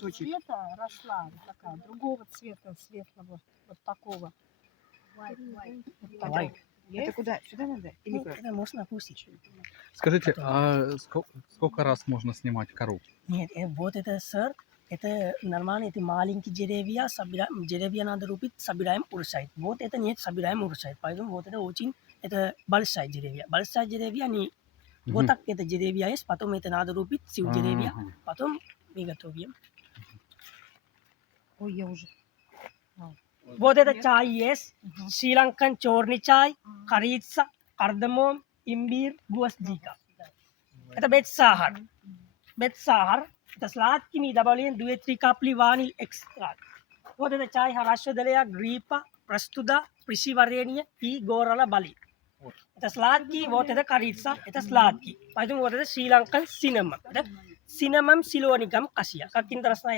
кусочек. цвета росла, вот такая, другого цвета, светлого, вот такого. Вот такого. Это куда? Сюда надо? Или Нет, как? это можно опустить. Скажите, а сколько раз можно снимать кору? Нет, вот это, сэр, это нормально, это маленькие деревья надо рубить, собираем урожай. Вот это нет, собираем урожай. Поэтому вот это очень, это большая деревья. Большая деревья, они, вот так это деревья есть, потом это надо рубить, все деревья, потом мы готовим. Ой, я уже. Вот это чай есть, шри-ланкан черный чай, корица, кардамом, имбирь, гвоздика. Это бет-сахар. Бет-сахар, это сладкий, мы добавляем 2-3 капли ваниль экстракт. Вот это чай хорошо делая, гриппа, простуда, пришиварение и горала бали. Это сладкий, вот это корица, это сладкий. Поэтому вот это шри-ланкан синамон. Синамон силоникам касия. Как интересно.